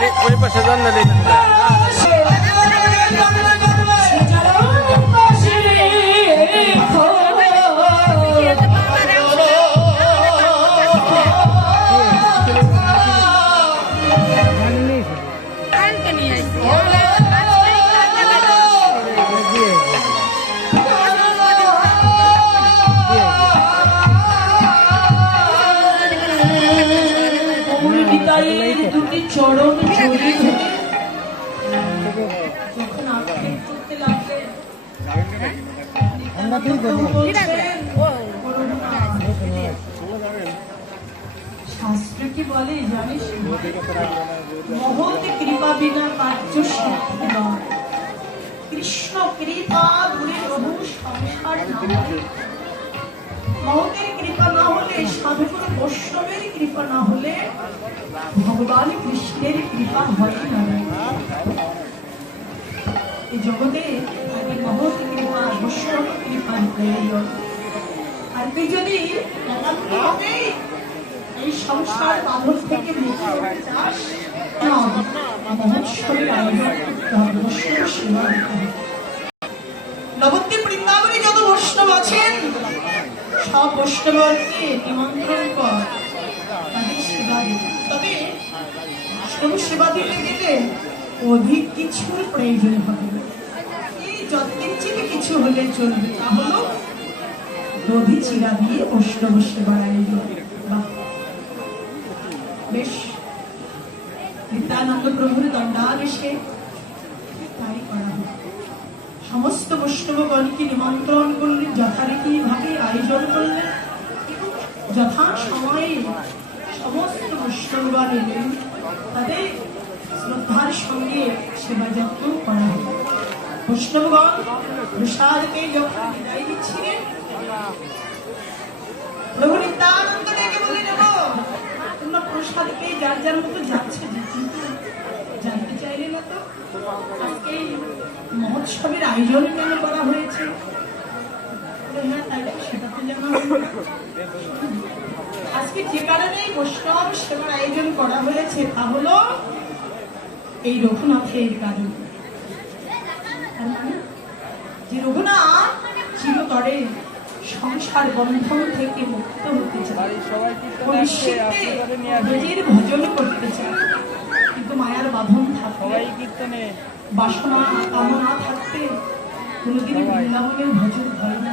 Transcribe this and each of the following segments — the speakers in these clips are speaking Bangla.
Wait, wait pa siya doon, nalilig na. দুটি চরণ জড়িয়ে ধরে যখন আক্ষেপ করতে লাগলেন শাস্ত্র কি বলে। জানিস মহৎ কৃপা বিনা কার্য সিদ্ধি নয়। কৃষ্ণ কৃপা দূরে বহু সংসার না মহতের কৃপা না হলে সাধুগুরু বৈষ্ণবের কৃপা না হলে ভগবান কৃষ্ণের কৃপা হয় না। এই জগতে মহৎ কৃপা, বৈষ্ণব প্রয়োজন আর তুই যদি এই সংসার থেকে মুক্ত হতে চাস আয়োজন বৈষ্ণব সেবা দিতে হবে। সব বৈষ্ণবকে নিমন্ত্রণ কর। তাদের সেবা তবে সেবা দিতে গেলে অধিক কিছুর প্রয়োজন হবে। কিছু হলে চলবে তা হলো দধি চিরা দিয়ে বৈষ্ণব আয়োজন। বাহ। বেশ। নিত্যানন্দ প্রভুর দণ্ডাদেশে তাই করা হবে সমস্ত বৈষ্ণবগণকে নিমন্ত্রণ করলেন যথারীতি ভাবে আয়োজন করলেন যথা সময়ে সমস্ত বৈষ্ণবগণ এলেন তাদের শ্রদ্ধার সঙ্গে সেবা যত্ন করা হল বৈষ্ণবগণ প্রসাদকে যখন বিদায় দিচ্ছিলেন, প্রভু নিত্যানন্দ ডেকে বলে নেব তোমরা প্রসাদ পেয়ে যার যার মতো যাচ্ছে, জানতে চাইলে না তো? আজকে এই মহোৎসবের আয়োজন কেন করা হয়েছে? আজকে যে কারণে বৈষ্ণব সেবার আয়োজন করা হয়েছে তা হলো এই রঘুনাথের কারণ যে রঘুনাথ চিরতরে সংসার বন্ধন থেকে মুক্ত হতে চায়। নিজের ভজন করতে চায়। কিন্তু মায়ার বাঁধন কীর্তনে। বাসনা কামনা থাকতে কোনোদিনই বৃন্দাবনের ভজন হয় না।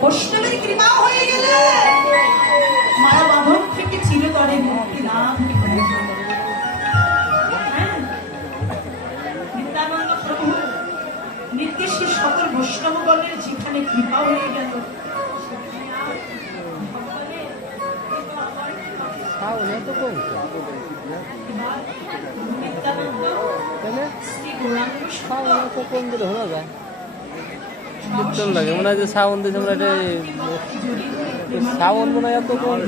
বৈষ্ণবের কৃপা হয়ে গেলে মায়া বাঁধন থেকে চিরতরে মুক্তি লাভ হ্যাঁ? নিত্যানন্দ প্রভু নির্দেশে সকল বৈষ্ণবগণের যেখানে কৃপা হয়ে গেল শ্রী গৌরাঙ্গ যায় কীর্তন লাগে। মনে হয় যে সাউন্ড দিয়েছে আমরা এটা সাউন্ড মনে হয় এত কম।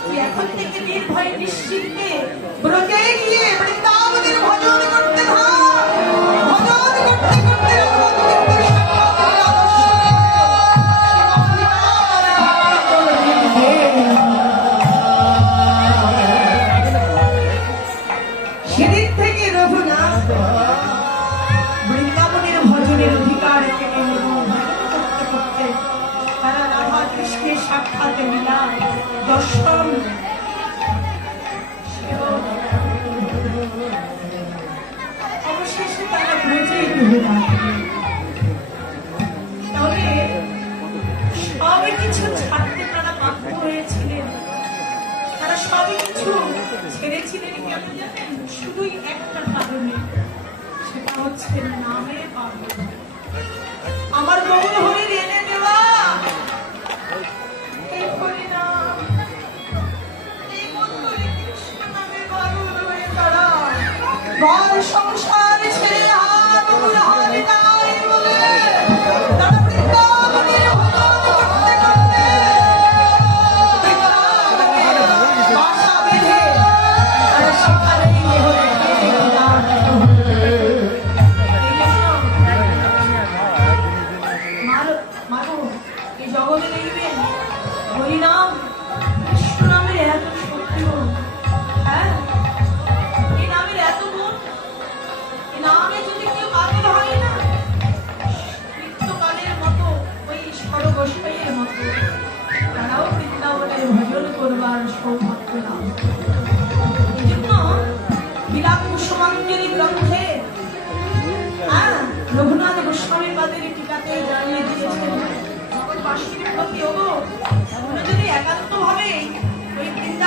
তুই এখন থেকে নির্ভয় নিশ্চিন্তে ব্রজে গিয়ে বৃন্দাবনের ভজন করতে ভজন করতে করতে তবে সব কিছু ছাড়তে তারা বাধ্য হয়েছিলেন। তারা সবই কিছু ছেড়েছিলেন কেন জানেন? শুধুই একটা কারণে। সেটা হচ্ছে নামে আমার গৌর হরির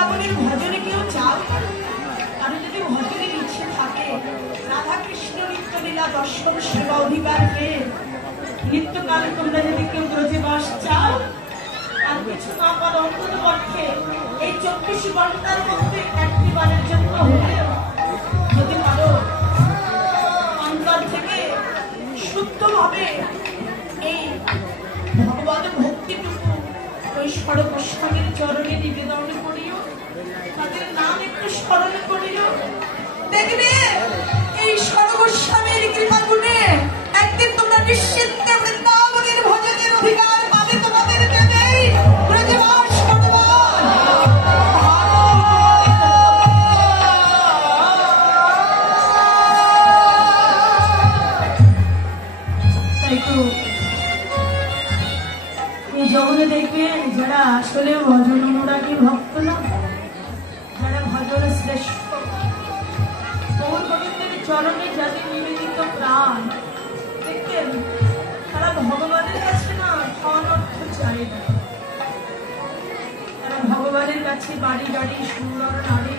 বৃন্দাবনের ভজনে কেউ চাও আর যদি ভজনের ইচ্ছে থাকে রাধা কৃষ্ণ নিত্য লীলা দর্শন সেবা অধিকার পেয়ে নিত্যকালে তোমরা যদি কেউ ব্রজে বাস চাও আর কিছু না পারো অন্তত পক্ষে এই চব্বিশ ঘণ্টার মধ্যে একটি বারের জন্য হলেও যদি পারো অন্তর থেকে শুদ্ধভাবে এই ভগবান ভক্তিটুকু ওই সর্বস্বামীর চরণে নিবেদন নাম একটু স্মরণে করিল দেখবে, এই সর্বস্বামীর কৃপা গুণে একদিন তোমরা নিশ্চিন্তে বৃন্দাবনের ভজনের অধিকার পাবে তোমাদের দেবেই দেখবে যারা আসলে ভজন মোড়াকে ভক্ত না? চরণে যাদের নিবেদিত প্রাণ, দেখবেন তারা ভগবানের কাছে না ধন অর্থ চায় না। তারা ভগবানের কাছে বাড়ি, গাড়ি, সুন্দর নারী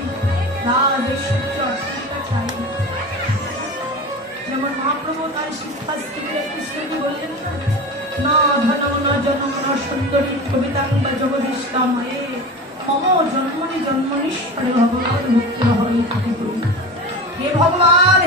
রাজ ঐশ্বর্য অর্থিকা চায় না। যেমন মহাপ্রভু তার শিক্ষাস্ত্রীকে কৃষ্ণকে বললেন, না ধনম, না জনম, না সুন্দরী কবিতাং বা জগদীশাম এ মম জন্মনি জন্মনীশ্বরে ভগবান মুক্তি มีพม่า